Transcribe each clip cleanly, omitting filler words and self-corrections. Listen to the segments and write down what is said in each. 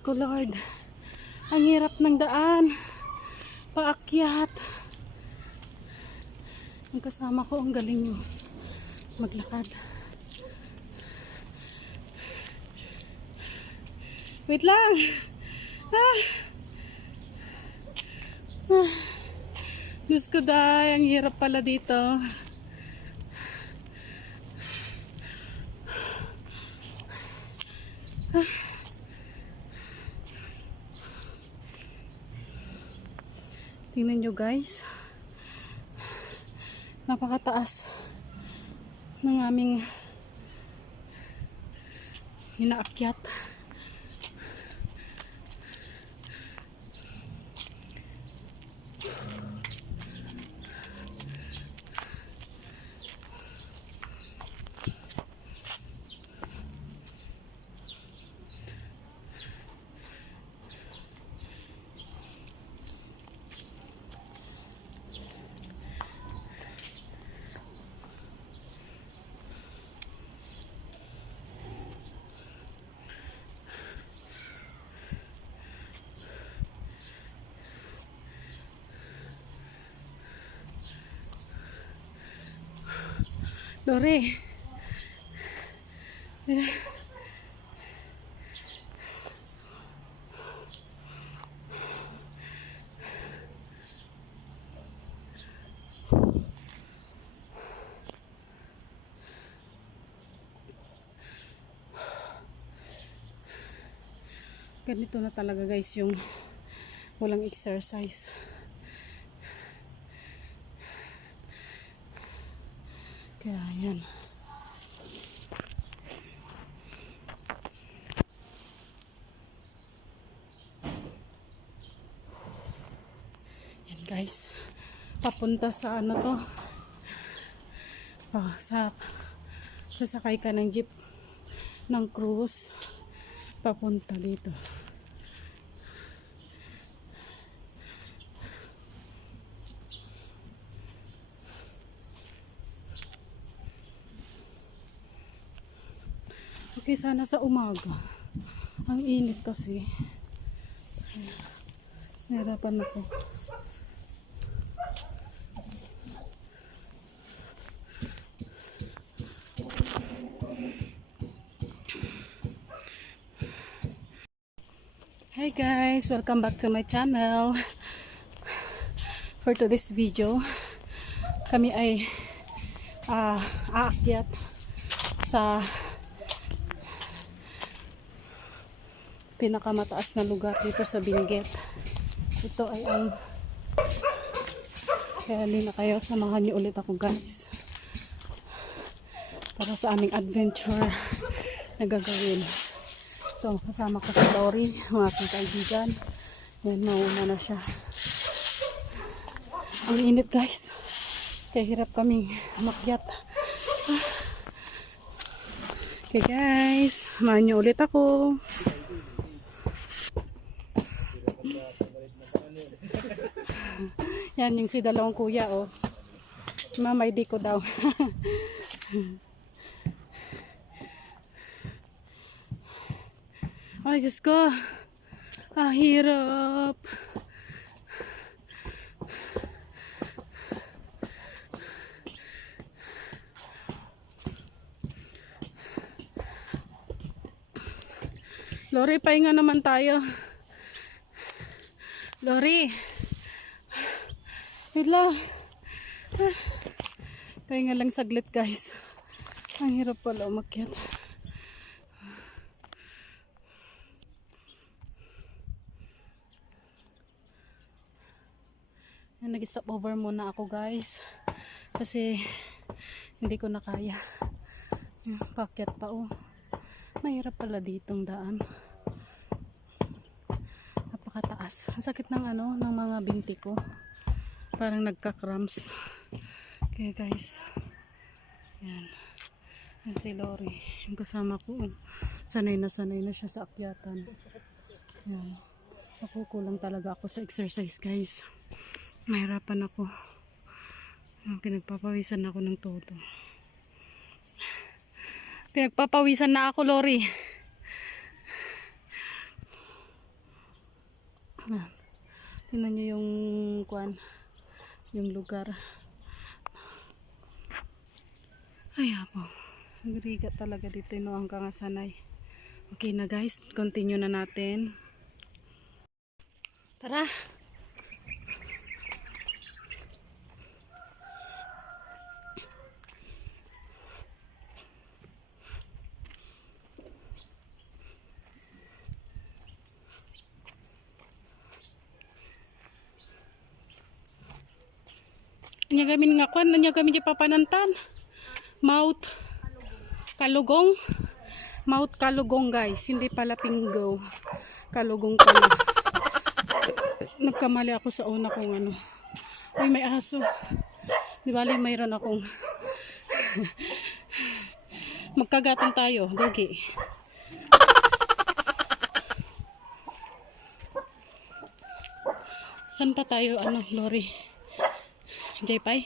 ko Lord. Ang hirap ng daan. Paakyat. Ang kasama ko ang galing yung maglakad. Wait lang. Diyos ko day, ang hirap pala dito. Tingnan nyo guys, napakataas ng aming inaakyat. Lori. Ganito na talaga guys yung walang exercise. Kaya yan. Yan guys. Papunta sa ano to. Sasakay ka ng jeep ng cruise. Papunta dito. Okay, sana sa umaga. Ang init kasi. Nahirapan ako. Hi guys, welcome back to my channel. For today's video, kami ay aakyat sa pinakamataas na lugar dito sa Benguet. Ito ay ang kaya na kayo, samahan niyo ulit ako guys para sa aming adventure na gagawin. So kasama ko si Lori, mga aking kaibigan. Yan, mauna na siya. Ang init guys, kaya hirap kaming makyat. Okay guys, samahan niyo ulit ako. Yan yung si dalawang kuya oh. Mamay di ko daw. Ay Diyos ko. Hirap. Lori, pahinga naman tayo. Lori. Wait lang. Pahinga lang saglit guys. Ang hirap pala umakyat. Nag-stop over muna ako guys. Kasi hindi ko na kaya. Pakyat pa oh. Mahirap pala ditong daan. Napakataas. Ang sakit ng ano, ng mga binti ko. Parang nagka-cramps. Okay guys. Yan. Yan si Lori. Yung kasama ko. Sanay na siya sa akyatan. Yan. Nakukulang talaga ako sa exercise guys. Mahirapan ako. Pinagpapawisan ako ng todo. Pinagpapawisan na ako Lori. Yan. Tingnan nyo yung kuan, yung lugar. Ay, po. Nagrigat talaga dito, no, hanggang sanay. Okay na guys, continue na natin. Tara! Anya gamin nga kwan, anya gamin di papanantan. Mount Kalugong. Mount Kalugong guys, hindi pala Pinggo. Kalugong pala. Nagkamali ako sa una kong ano. Uy, may aso. Di bali mayroon akong magkagatan tayo, dogi. San pa tayo ano, Lori? Jaypay?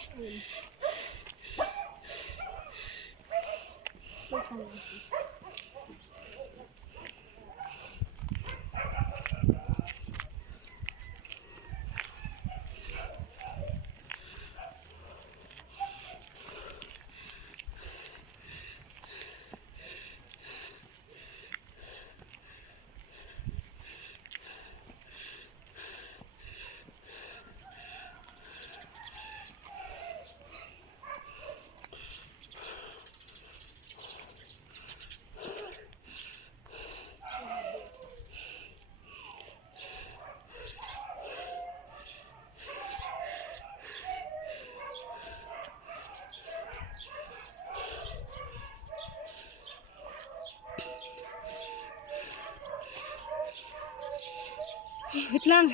Wait lang.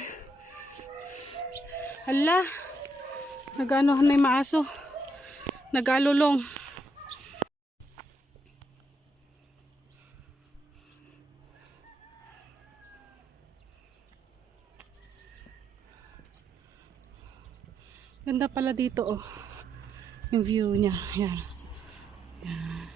Hala. Nag-anohan na yung maaso. Nag-alulong. Ganda pala dito oh. Yung view niya. Yan. Yan.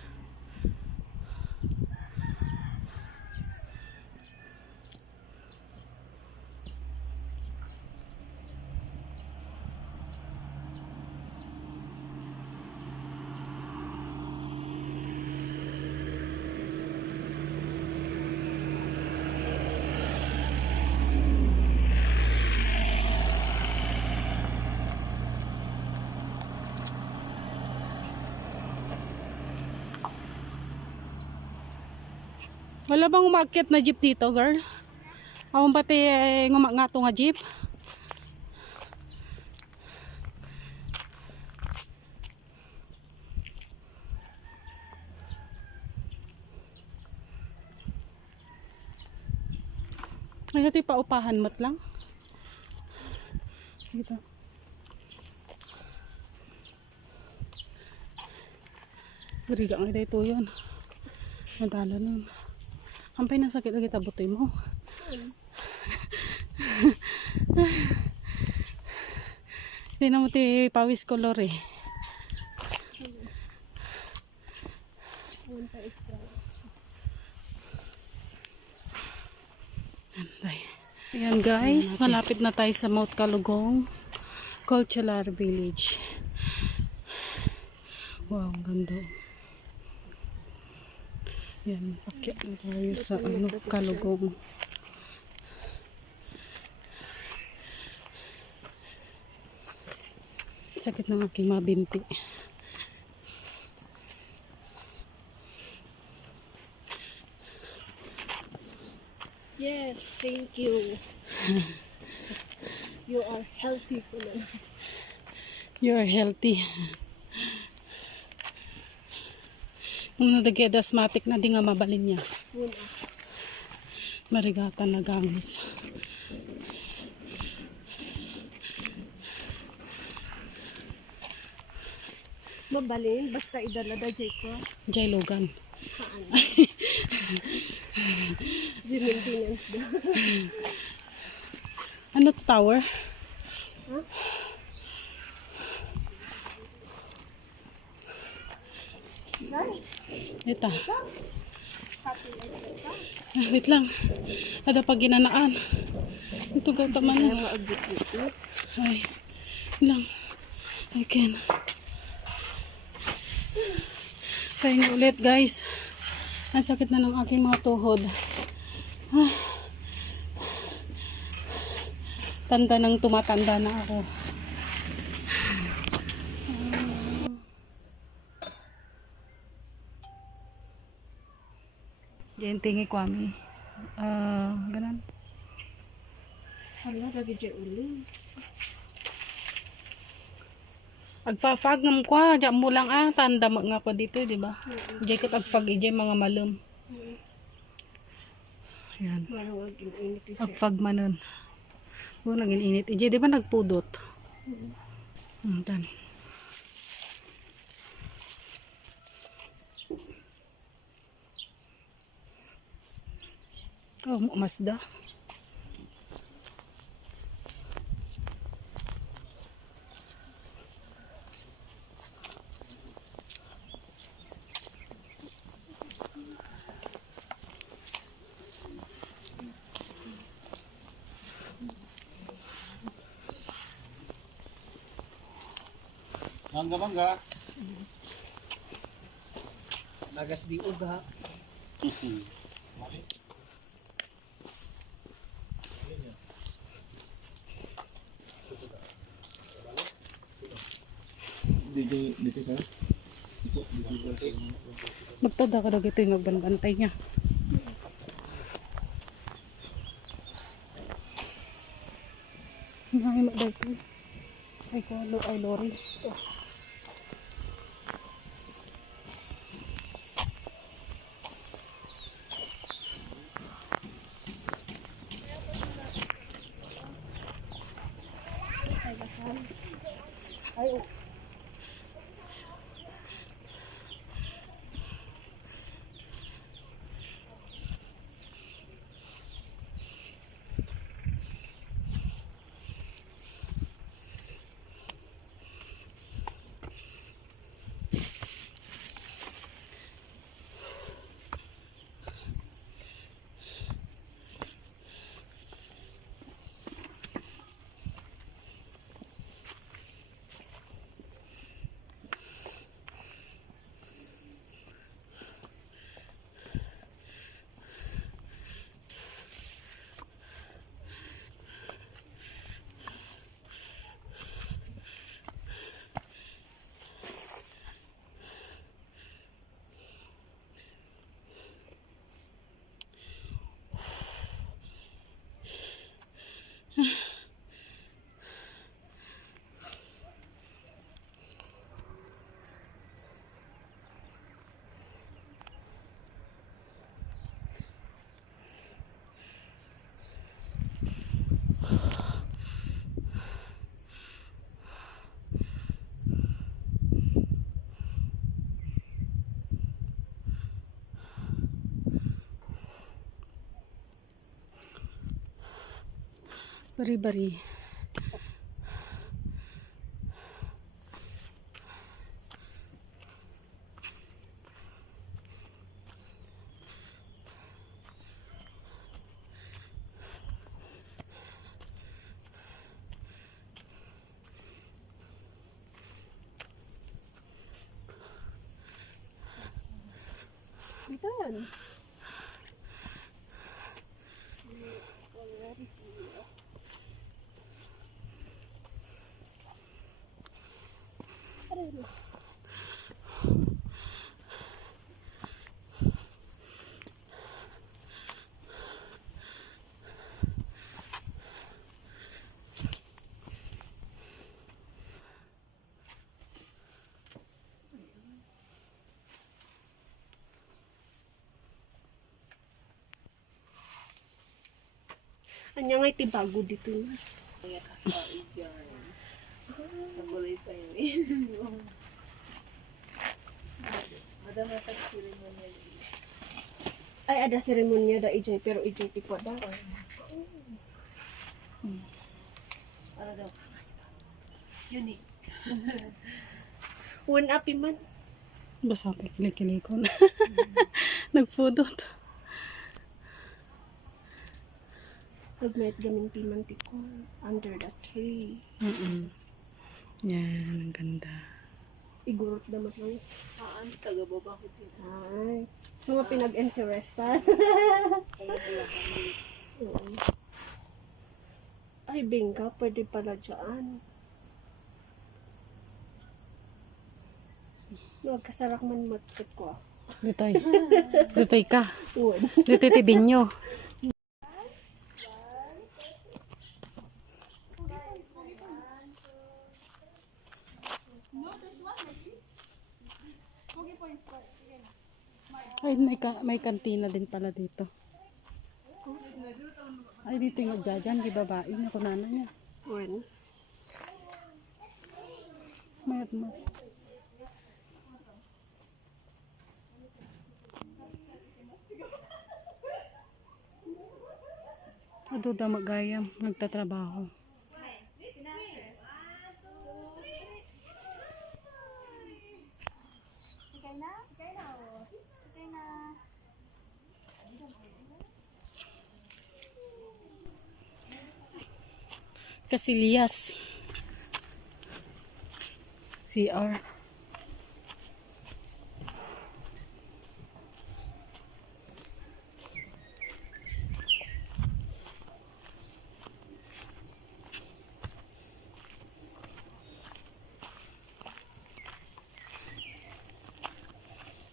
Wala bang umakyat na jeep dito, girl? Ako pati nga to nga jeep. Ay, ito paupahan mo't lang. Dito. Gariga nga ito yun. Nadala nun. Ampay na sakit lagi tabutoy mo. Hindi na mo ti pawis color eh. Ayan guys, malapit na tayo sa Mount Kalugong Cultural Village. Wow, ganda. Yan, pakyat na tayo sa ano, Kalugong. Sakit ng aking mabinti. Yes, thank you. You are healthy for me. You are healthy. Kung nadagay asthmatic na di nga mabalin niya. Marigatan na gangis. Mabalin, basta idala da Jay ko. Jay Logan. Maintenance da. Ano to, tower? Huh? Ito. Wait lang. Ada pag ginanaan. Ito gata man. Kaya maagit dito. Ay, lang. I can. Kaya ulit guys. Ang sakit na ng aking mga tuhod. Ah. Tanda ng tumatanda na ako. Diyan tingi kwami. Ganun. Hala, lagi dyan uling. Agfag ngam kwa, diyan mo lang tanda nga ko dito, di ba? Diyan kat agfag diyan mga malum. Yan. Marang init ito. Agfag manon. Huwag naging init. Diyan di ba nagpudot? Tan. Oh, Mazda. Mangga. Nagas di uga. Dito ka? Magtada ka daw ito yung magbanbantay niya. Ay, magday ko. Ay, lori. Ay, oh. Bari-bari. Bitan. Anya nga itibago dito na. Sa kulay pa yun. Madama sa ceremony. Ay, ada seremonya da ijay, pero ijay tipo da. Ano daw? Unique. One up man. Basta kilikili ko na. Nagpudot. Pagmayat gaming pimantikon under the tree. Yan, ang ganda. Igurot naman lang. Taga-baba ko dito. Ay. So, pinag-interestan. Oo. Ay, bingka. Pwede pala dyan. Magkasarak man matkot ko ah. Ditoy. Ditoy ka. Uwan. Ditoy tibinyo. Ay, may kantina din pala dito. Ay, dito yung dyan, di babae. Ako nana niya. Uwan. Mayat mo. Aduda magayam, nagtatrabaho. Casillas. CR.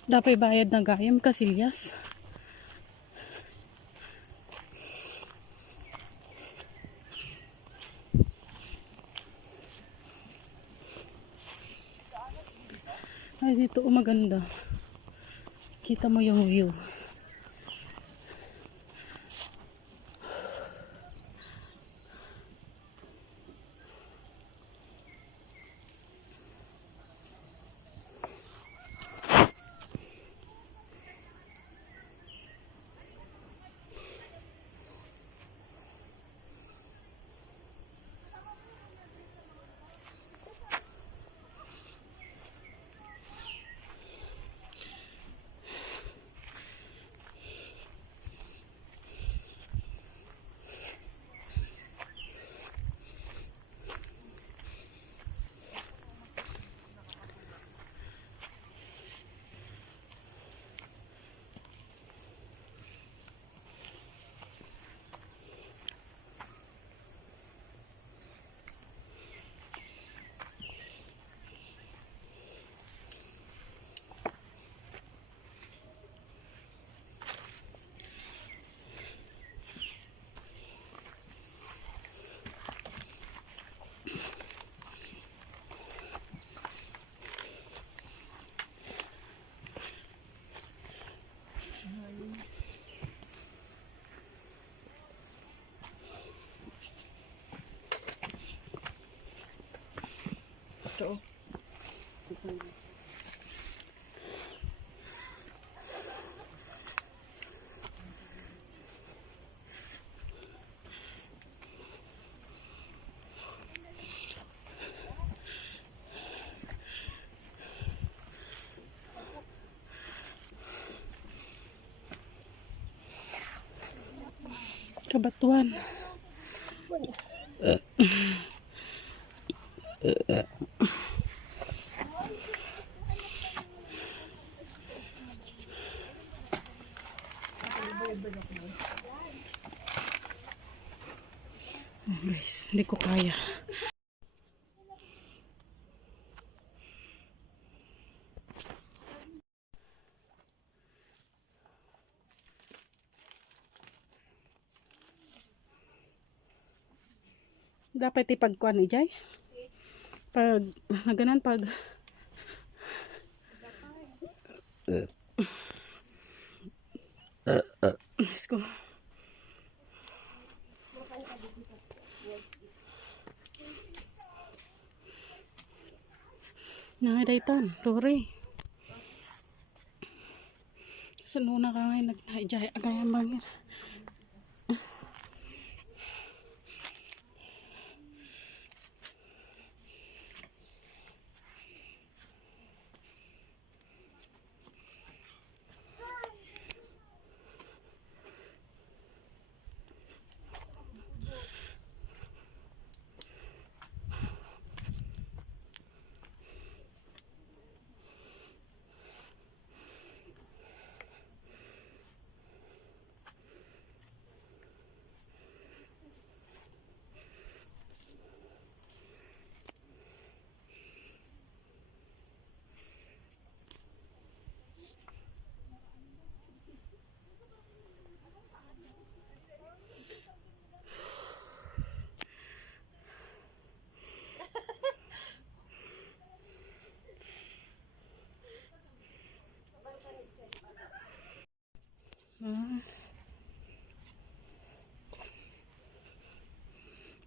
Dapat bayad ng gayam, Casillas. Ay, dito maganda. Kita mo yung view. Ito. Kabatuan. Oh, guys, hindi ko kaya. Dapat ipagkuan ni Jay. Pag naganan pag Let's go. Nangidaytan, Lori. Sanuna ka ngayon nag-jay agayang bangir.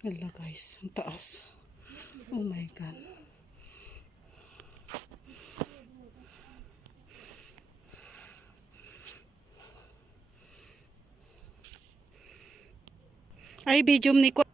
Wala guys, ang taas. Oh my God. Ay, medium ni ko.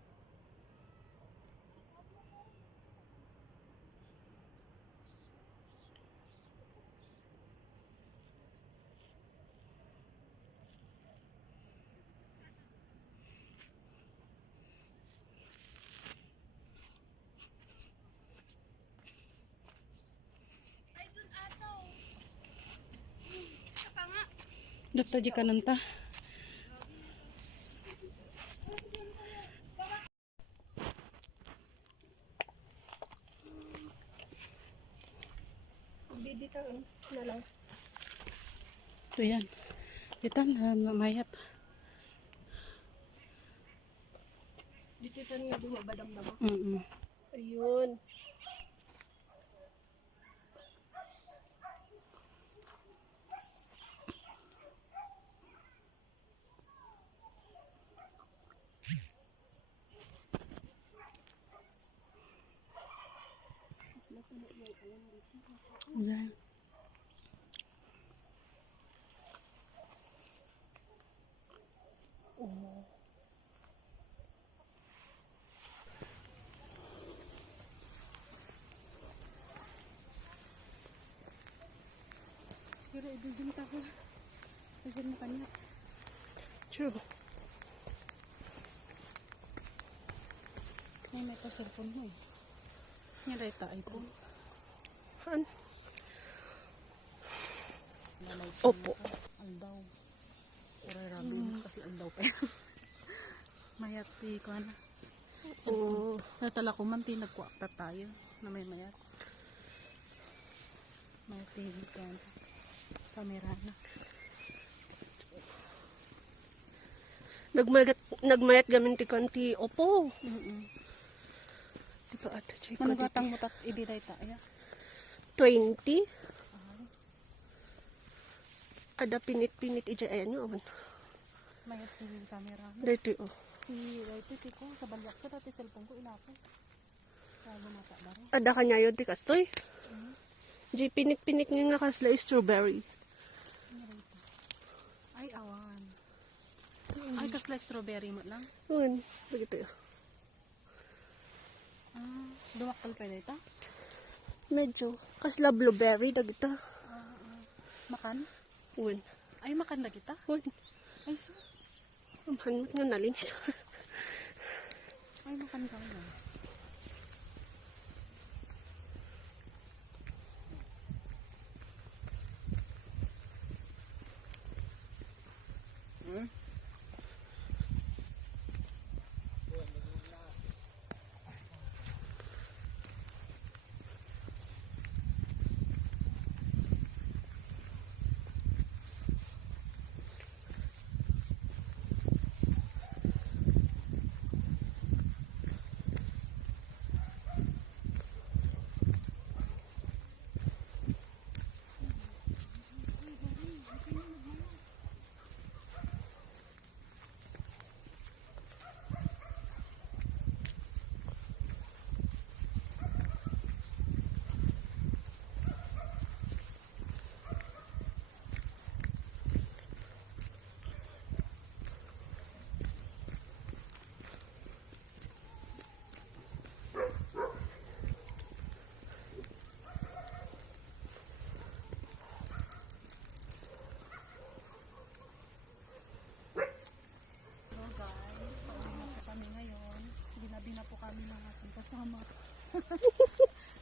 Dito di ka nanta. Bidita na lang. Ito yan. Ito na mayat. Dito nga dumabadam-dam. Mm-mm. Ayun. Ayan. Pero ibigin ka ko. Kasi mo kanya. True. May ka cellphone mo eh. Yan rin ta iPhone. Han? Lalay Opo. Aldaw. Oray rabi. Kasi aldaw pa yan. Mayat ko na. Oo. Natala ko man tinagkuha pa tayo na may mayat. Mayat ko na. Kamera na. Nagmayat gamin ti kanti. Opo. Di ba ato chay ko Manugatang mo tat ididay tayo. 20? Ada pinit-pinit ija ayan nyo. Mayat yung camera na. Dito oh. Si Raiti si ko sa balyak sa dati cellphone ko inapo. Kalo na ta daro. Ada kanya yun ti kastoy. Di pinit-pinit nga nga kasla strawberry. Ay awan. Ay kasla strawberry mo lang. Yun. Begitu yun. Ah, dumakal pa dito. Medyo. Kasla blueberry dagita. Makan? Yun. Ay makan na kita. Yun. Ay so. Hanmat nga nalinis. Ay makan ka na.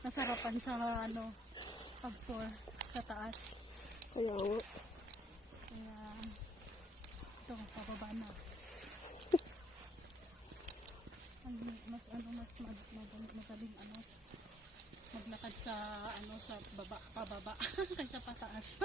Nasarapan sa ano pag-tour sa taas. Kaya nga. Kaya ito pababa na. Masaling maglakad sa ano sa baba pababa kaysa pataas.